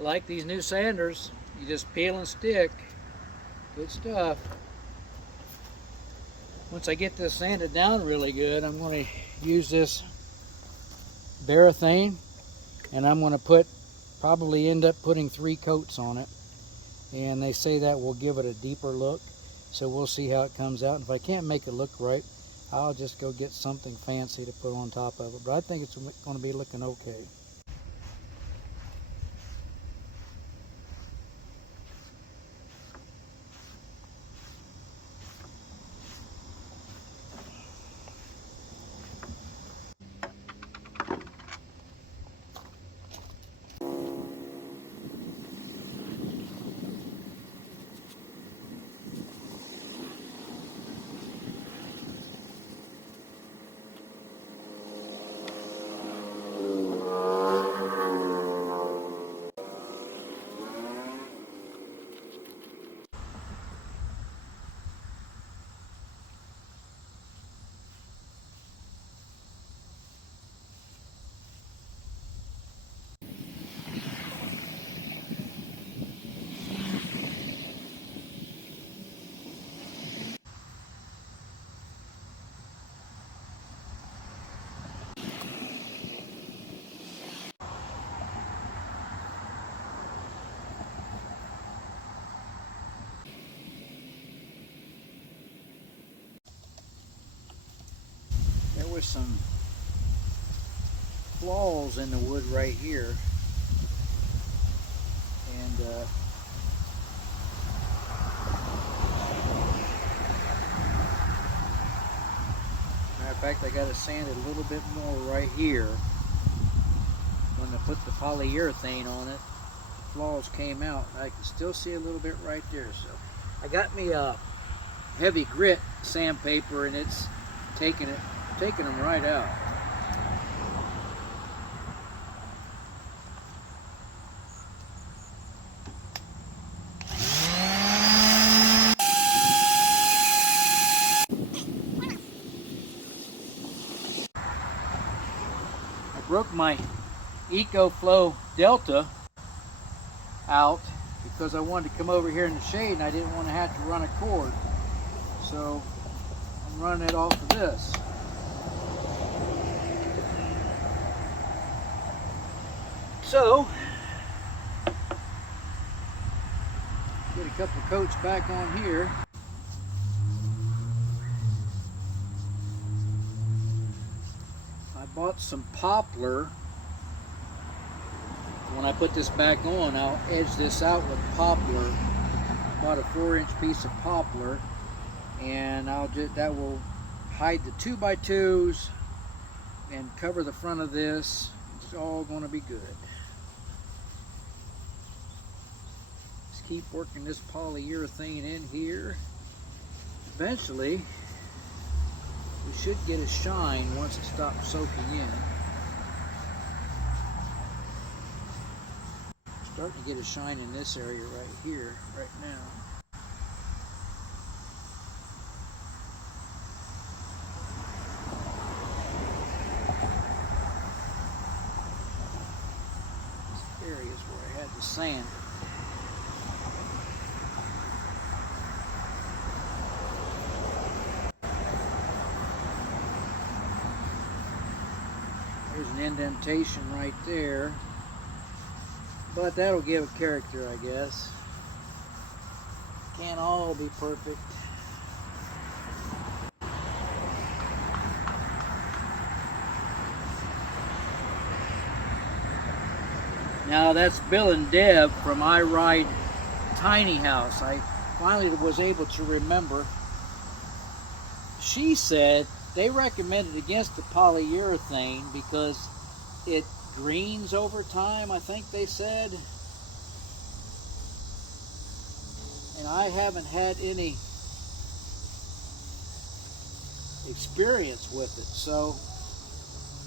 Like these new sanders, you just peel and stick. Good stuff. Once I get this sanded down really good, I'm going to use this Barethane, and I'm going to probably end up putting 3 coats on it. And they say that will give it a deeper look. So we'll see how it comes out. And if I can't make it look right, I'll just go get something fancy to put on top of it. But I think it's going to be looking okay. There was some flaws in the wood right here, and matter of fact, I got it sanded a little bit more right here. When I put the polyurethane on it, the flaws came out. I can still see a little bit right there. So I got me a heavy grit sandpaper, and it's taking them right out. I broke my EcoFlow Delta out because I wanted to come over here in the shade and I didn't want to have to run a cord. So I'm running it off of this. So, get a couple coats back on here. I bought some poplar. When I put this back on, I'll edge this out with poplar. Bought a 4-inch piece of poplar, and that will hide the 2x2s and cover the front of this. It's all going to be good. Keep working this polyurethane in here. Eventually, we should get a shine once it stops soaking in. Starting to get a shine in this area right here, right now. This area is where I had the sand. There's an indentation right there, but that'll give a character, I guess. Can't all be perfect. Now that's Bill and Deb from I Ride Tiny House. I finally was able to remember. She said they recommended against the polyurethane because it greens over time, I think they said. And I haven't had any experience with it, so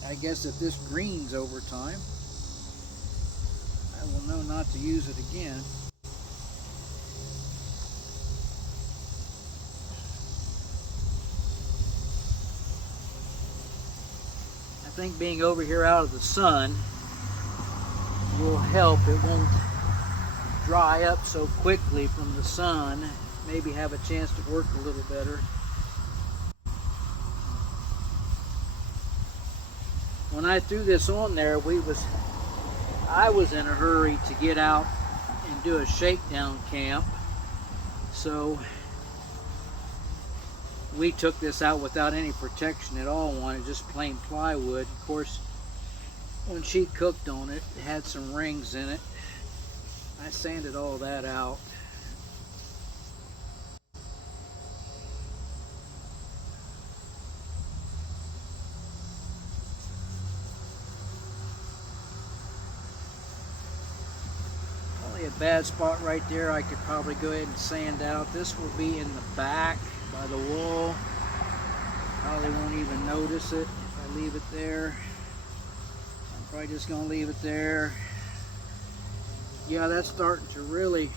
I guess if this greens over time, I will know not to use it again. I think being over here out of the sun will help. It won't dry up so quickly from the sun. Maybe have a chance to work a little better. When I threw this on there, I was in a hurry to get out and do a shakedown camp. So we took this out without any protection at all on it, just plain plywood. Of course, when she cooked on it, it had some rings in it. I sanded all that out. Only a bad spot right there I could probably go ahead and sand out. This will be in the back by the wall. Probably won't even notice it if I leave it there. I'm probably just gonna leave it there. Yeah, that's starting to really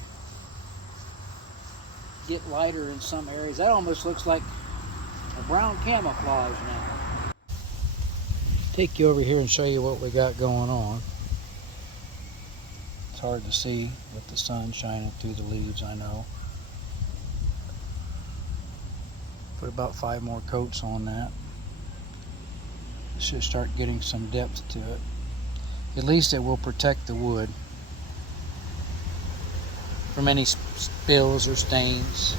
get lighter in some areas. That almost looks like a brown camouflage now. Take you over here and show you what we got going on. It's hard to see with the sun shining through the leaves, I know. Put about 5 more coats on that. Should start getting some depth to it. At least it will protect the wood from any spills or stains.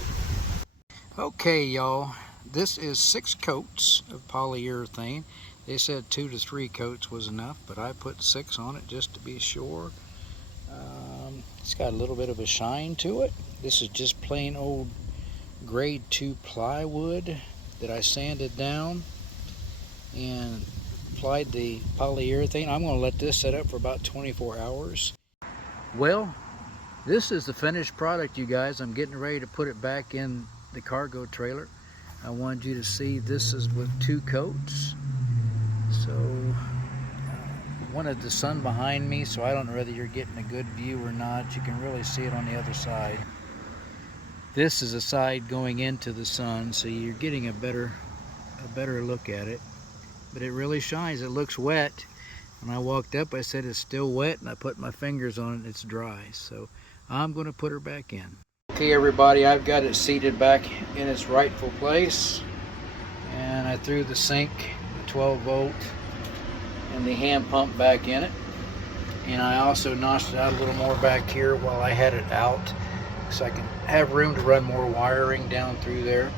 Okay, y'all, this is 6 coats of polyurethane. They said 2 to 3 coats was enough, but I put 6 on it just to be sure. It's got a little bit of a shine to it. This is just plain old grade 2 plywood that I sanded down and applied the polyurethane. I'm going to let this set up for about 24 hours. Well, this is the finished product, you guys. I'm getting ready to put it back in the cargo trailer. I wanted you to see this is with 2 coats. So wanted the sun behind me, so I don't know whether you're getting a good view or not. You can really see it on the other side. This is a side going into the sun, so you're getting a better look at it. But it really shines. It looks wet. When I walked up, I said it's still wet, and I put my fingers on it, it's dry. So I'm going to put her back in. Okay, everybody, I've got it seated back in its rightful place. And I threw the sink, the 12 volt, and the hand pump back in it. And I also notched it out a little more back here while I had it out, so I can have room to run more wiring down through there.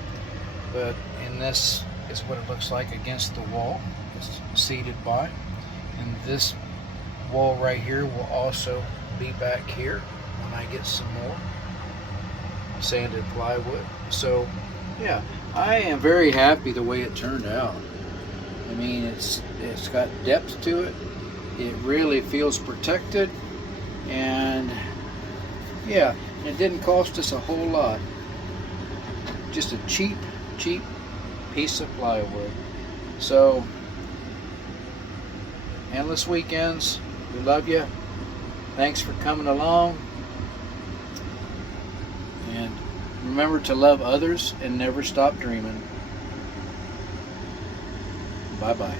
But in this is what it looks like against the wall. It's seated by. And this wall right here will also be back here when I get some more sanded plywood. So yeah, I am very happy the way it turned out. I mean, it's got depth to it. It really feels protected, and yeah, it didn't cost us a whole lot. Just a cheap piece of plywood. So endless weekends. We love you. Thanks for coming along. And remember to love others and never stop dreaming. Bye-bye.